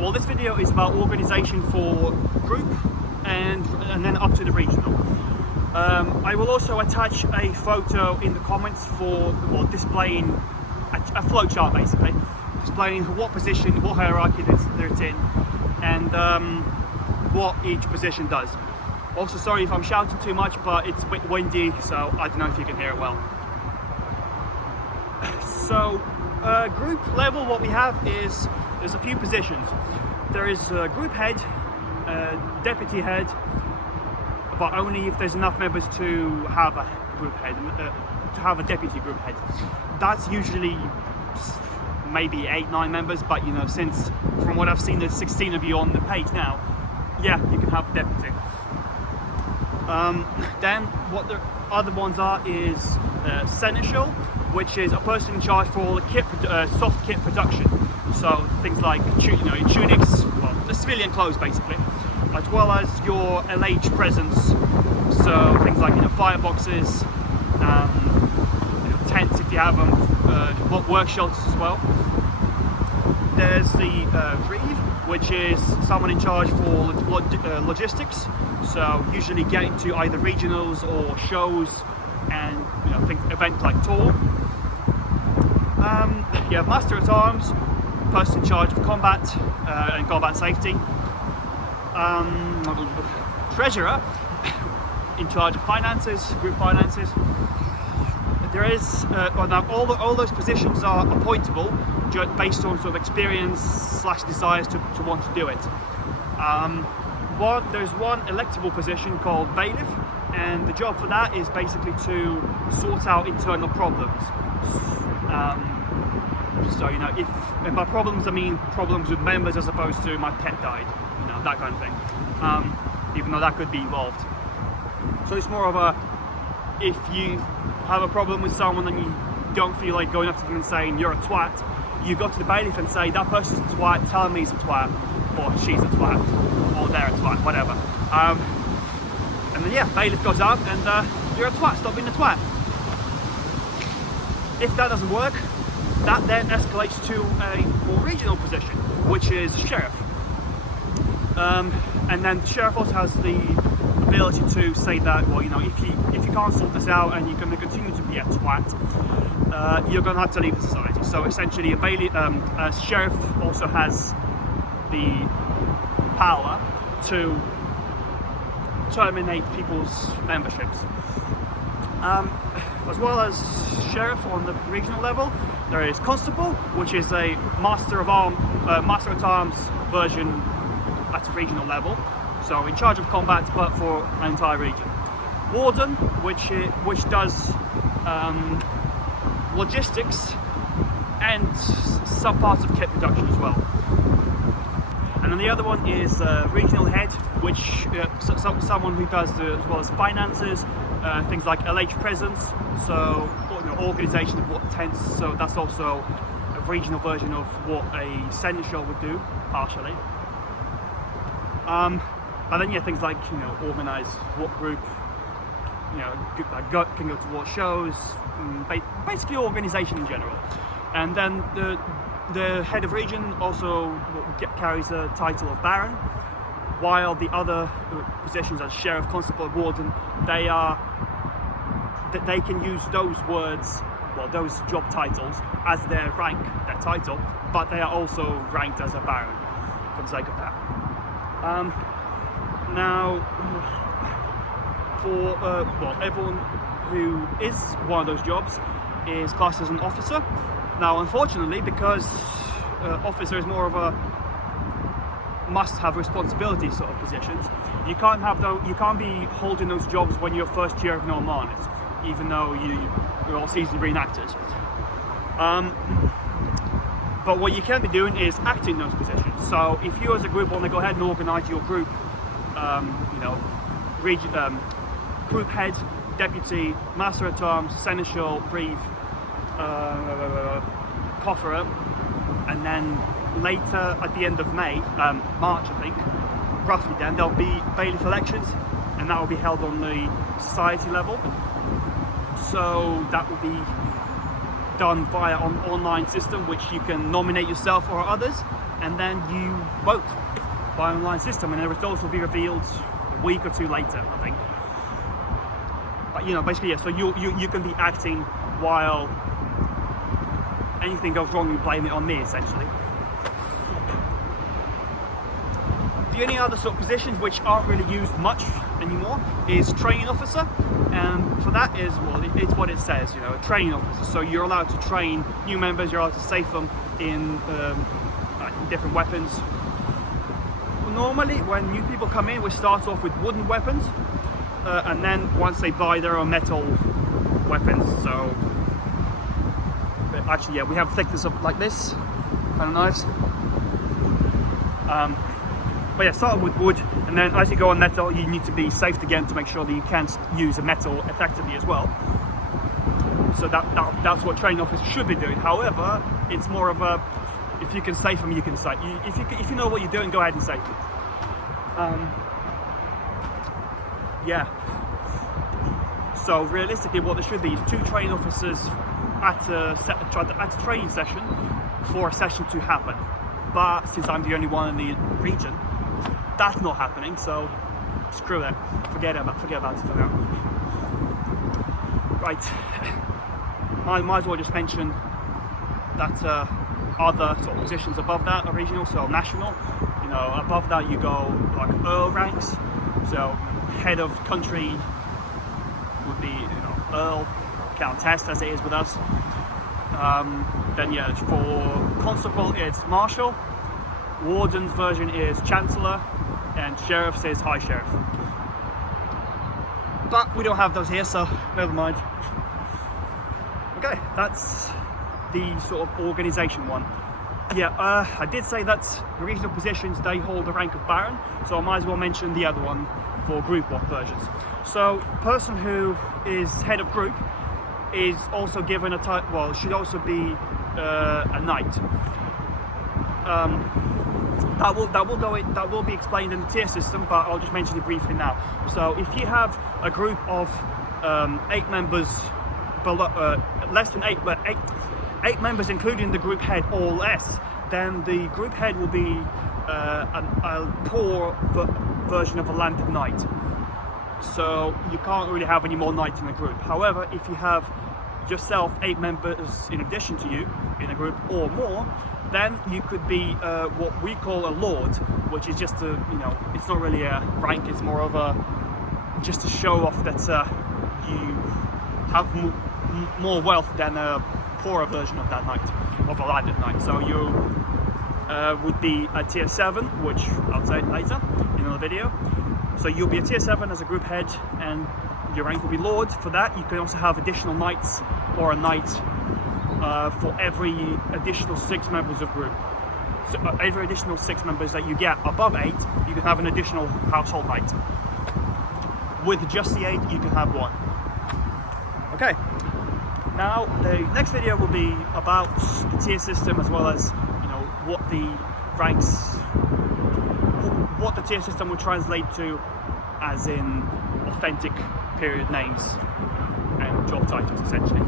well, this video is about organisation for group and then up to the regional. I will also attach a photo in the comments for displaying a flowchart, basically displaying what position, what hierarchy it's in, and what each position does. Also, sorry if I'm shouting too much, but it's a bit windy, so I don't know if you can hear it well. So group level, what we have is there's a few positions. There is a group head, deputy head, but only if there's enough members to have a group head, to have a deputy group head. That's usually maybe 8-9 members, but you know, since from what I've seen there's 16 of you on the page now, yeah, you can have a deputy. Then what the other ones are is seneschal, which is a person in charge for all the kit, soft kit production. So things like tunics, well, the civilian clothes basically, as well as your LH presence. So things like fireboxes, tents if you have them, work shelters as well. There's the reeve, which is someone in charge for logistics. So usually getting to either regionals or shows and events like tour. You have master at arms, person in charge of combat and combat safety. Treasurer, in charge of finances, group finances. There is all those positions are appointable based on sort of experience / desires to want to do it. There's one electable position called bailiff, and the job for that is basically to sort out internal problems. So and by problems I mean problems with members as opposed to my pet died, that kind of thing. Even though that could be involved. So it's more of a, if you have a problem with someone and you don't feel like going up to them and saying you're a twat, you go to the bailiff and say that person's a twat, tell me he's a twat, or she's a twat, or they're a twat, whatever. And then yeah, bailiff goes out and you're a twat, stop being a twat. If that doesn't work, that then escalates to a more regional position, which is sheriff. And then the sheriff also has the ability to say that, well, if you can't sort this out and you're going to continue to be a twat, you're going to have to leave the society. So essentially, a sheriff also has the power to terminate people's memberships. As well as sheriff on the regional level, there is constable, which is a master at arms version at regional level, so in charge of combat but for an entire region. Warden, which does logistics and some parts of kit production as well. And then the other one is regional head, which someone who does as well as finances, things like LH presence, so organisation of what tents. So that's also a regional version of what a seneschal would do, partially. But then things like organise what group, can go to what shows, basically organisation in general. And then the head of region also carries the title of Baron, while the other positions as sheriff, constable, warden, they can use those words, those job titles as their rank, their title, but they are also ranked as a Baron for the sake of that. Now, for everyone who is one of those jobs is classed as an officer. Now, unfortunately, because officer is more of a must-have responsibility sort of positions, you can't be holding those jobs when you're first year of Normanus, even though you're all seasoned reenactors. But what you can be doing is acting those positions. So if you as a group want to go ahead and organise your group, group head, deputy, master at arms, seneschal, reeve, cofferer, and then later at the end of March I think, roughly then, there'll be bailiff elections, and that will be held on the society level. So that will be done via an online system which you can nominate yourself or others, and then you vote by online system, and the results will be revealed a week or 2 later, I think. But you know, basically, yeah. So you can be acting while anything goes wrong, you blame it on me, essentially. The only other sort of positions which aren't really used much anymore is training officer, and for that is, well, it's what it says, you know, a training officer. So you're allowed to train new members, you're allowed to safe them in different weapons. Normally, when new people come in, we start off with wooden weapons, and then once they buy their own metal weapons, so actually, yeah, we have thickness of like this kind of knives. But yeah, start with wood, and then as you go on metal, you need to be safed again to make sure that you can use a metal effectively as well. So that's what training officers should be doing. However, it's more of a, if you can safe them, you can safe. If you know what you're doing, go ahead and safe them. Yeah. So realistically, what there should be is 2 training officers at a training session for a session to happen. But since I'm the only one in the region, that's not happening. So screw that. Forget about it for now. Right. I might as well just mention that other sort of positions above that are regional, so national. You know, above that you go like Earl ranks. So head of country would be, you know, Earl, Countess, as it is with us. Then yeah, for constable it's Marshal. Warden's version is Chancellor, and Sheriff's is High Sheriff. But we don't have those here, so never mind. Okay, that's the sort of organisation one. Yeah, I did say that the regional positions, they hold the rank of Baron, so I might as well mention the other one for Group 1 versions. So, person who is head of group is also given a type, well, should also be a knight. That will be explained in the tier system, but I'll just mention it briefly now. So, if you have a group of 8 members, below, less than 8, but 8 members including the group head or less, then the group head will be a poor version of a landed knight. So you can't really have any more knights in the group. However, if you have yourself 8 members in addition to you in a group or more, then you could be what we call a lord, which is just a, you know, it's not really a rank, it's more of a, just to show off that you have more wealth than a poorer version of that knight, of a landed knight. So you would be a tier 7, which I'll say later in another video. So you'll be a tier 7 as a group head, and your rank will be Lord. For that, you can also have additional knights or a knight for every additional 6 members of group. So every additional 6 members that you get above 8, you can have an additional household knight. With just the 8, you can have 1. Okay. Now the next video will be about the tier system, as well as, you know, what the ranks, what the tier system will translate to, as in authentic period names and job titles, essentially.